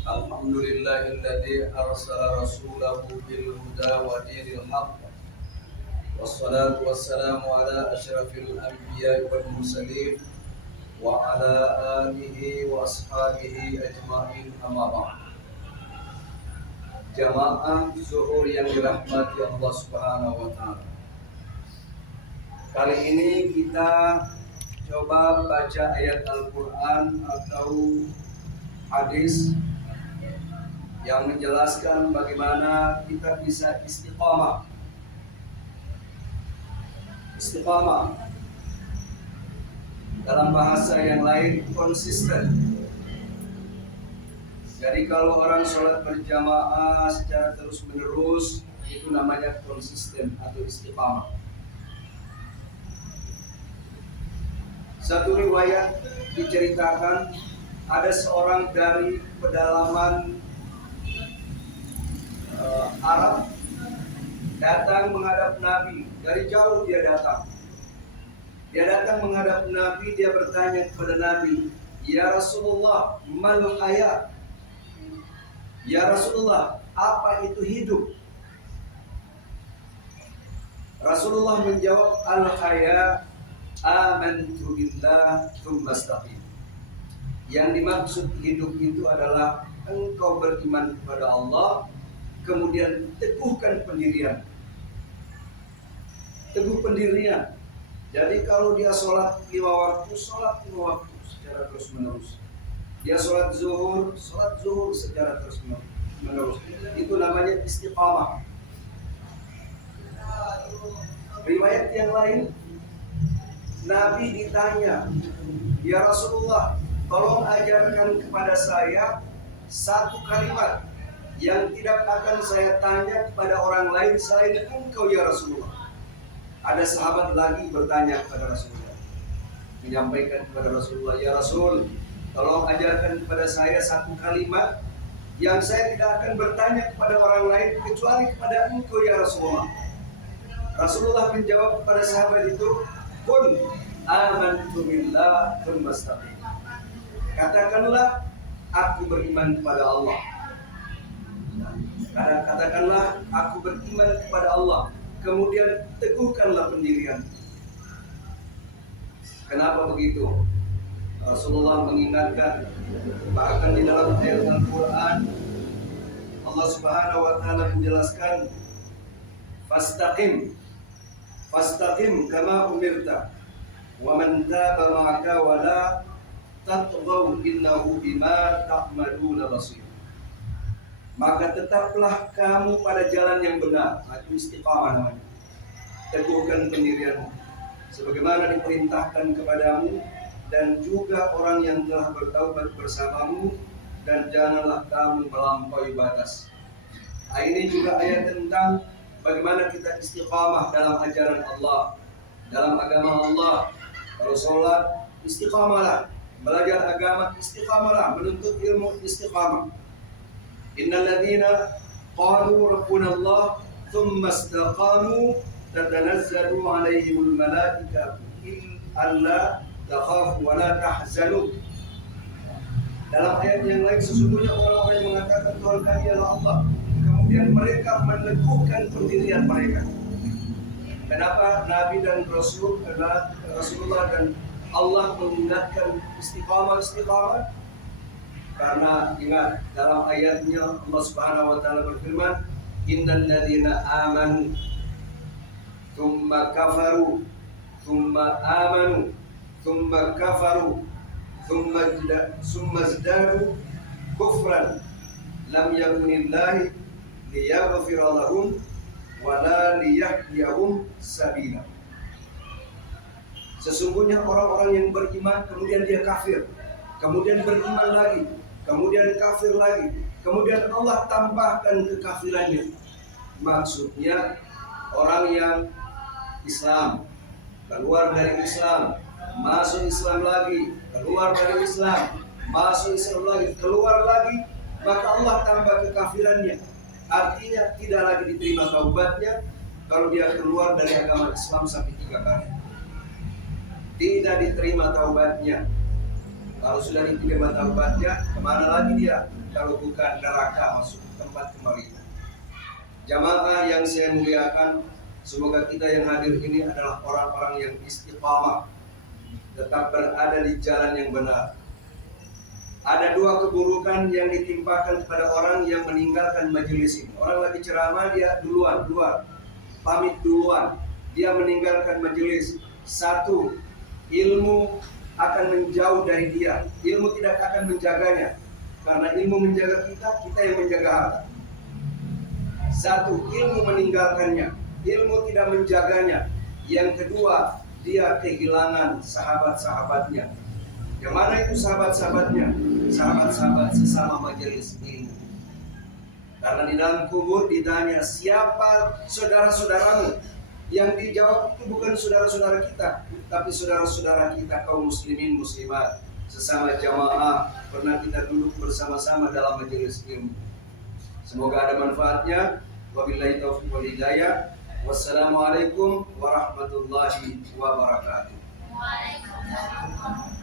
Alhamdulillahilladzi arsala rasulahu bil huda wa dinil haqq. Wassalatu wassalamu ala asyrafil anbiya'i wal mursalin wa ala alihi wa ashabihi ajma'in, amma ba'd. Jamaah zuhur yang dirahmati Allah Subhanahu wa taala. Kali ini kita coba baca ayat Al-Qur'an atau hadis yang menjelaskan bagaimana kita bisa istiqamah. Istiqamah dalam bahasa yang lain konsisten. Jadi kalau orang sholat berjamaah secara terus menerus, itu namanya konsisten atau istiqamah. Satu riwayat diceritakan ada seorang dari pedalaman Arab datang menghadap Nabi. Dari jauh dia datang. Dia datang menghadap Nabi, dia bertanya kepada Nabi, "Ya Rasulullah, mal haya?" Ya Rasulullah, apa itu hidup? Rasulullah menjawab, "Al-haya amantu billah tsumma istaqim." Yang dimaksud hidup itu adalah engkau beriman kepada Allah, kemudian teguhkan pendirian. Teguh pendirian. Jadi kalau dia sholat 5 waktu secara terus menerus. Dia sholat zuhur secara terus menerus. Itu namanya istiqamah. Riwayat yang lain, Nabi ditanya, "Ya Rasulullah, tolong ajarkan kepada saya satu kalimat yang tidak akan saya tanya kepada orang lain selain engkau ya Rasulullah." Ada sahabat lagi bertanya kepada Rasulullah, menyampaikan kepada Rasulullah, "Ya Rasul, tolong ajarkan kepada saya satu kalimat yang saya tidak akan bertanya kepada orang lain kecuali kepada engkau ya Rasulullah." Rasulullah menjawab kepada sahabat itu, "Qul amantu billah tsumma istaqim." Katakanlah, aku beriman kepada Allah. Katakanlah, aku beriman kepada Allah, kemudian teguhkanlah pendirian. Kenapa begitu? Rasulullah mengingatkan, bahkan di dalam ayat Al-Quran Allah Subhanahu wa taala menjelaskan, Fastaqim kama umirta wa man taba ma'aka wa la tatghaw innahu bima ta'maluna basir. Maka tetaplah kamu pada jalan yang benar, itu istiqamah namanya. Teguhkan pendirianmu sebagaimana diperintahkan kepadamu, dan juga orang yang telah bertaubat bersamamu, dan janganlah kamu melampaui batas. Ini juga ayat tentang bagaimana kita istiqamah dalam ajaran Allah, dalam agama Allah. Kalau sholat, istiqamahlah. Belajar agama, istiqamahlah. Menuntut ilmu, istiqamah. Innal ladzina qalu rabbuna Allah tsumma istaqamu tatanazzalu 'alaihimul malaikatu alla takhafu wa la tahzanu. Dalam ayat yang lain, sesungguhnya orang-orang yang mengatakan Tuhan kami adalah Allah, kemudian mereka meneguhkan pendirian mereka. Kenapa Nabi dan Rasulullah dan Allah mengingatkan istiqamah? Karena ingat, dalam ayatnya Allah Subhanahu wa taala berfirman, "Innal ladzina amanu tsumma kafaru tsumma amanu tsumma kafaru tsumma izdadu kufran lam yakunillahi liyaghfira lahum wa la liyahdiyahum sabila." Sesungguhnya orang-orang yang beriman kemudian dia kafir, kemudian beriman lagi, kemudian kafir lagi, kemudian Allah tambahkan kekafirannya. Maksudnya orang yang Islam, keluar dari Islam, masuk Islam lagi, keluar dari Islam, masuk Islam lagi, keluar lagi, maka Allah tambah kekafirannya. Artinya tidak lagi diterima taubatnya kalau dia keluar dari agama Islam sampai 3 kali. Tidak diterima taubatnya. Kalau sudah diterima taubatnya, kemana lagi dia kalau bukan neraka, masuk tempat kembali. Jamaah yang saya muliakan, semoga kita yang hadir ini adalah orang-orang yang istiqamah, tetap berada di jalan yang benar. Ada dua keburukan yang ditimpakan kepada orang yang meninggalkan majelis ini. Orang lagi ceramah, dia duluan, pamit duluan. Dia meninggalkan majelis. Satu, ilmu akan menjauh dari dia. Ilmu tidak akan menjaganya. Karena ilmu menjaga kita, kita yang menjaga harta. Satu, ilmu meninggalkannya. Ilmu tidak menjaganya. Yang kedua, dia kehilangan sahabat-sahabatnya. Yang mana itu sahabat-sahabatnya? Sahabat-sahabat sesama majelis ilmu. Karena di dalam kubur ditanya, siapa saudara-saudaramu? Yang dijawab itu bukan saudara-saudara kita, tapi saudara-saudara kita kaum muslimin muslimat, sesama jamaah, pernah kita duduk bersama-sama dalam majelis ilmu. Semoga ada manfaatnya. Wabillahi taufiq wal hidayah. Wassalamualaikum warahmatullahi wabarakatuh. Waalaikumsalam.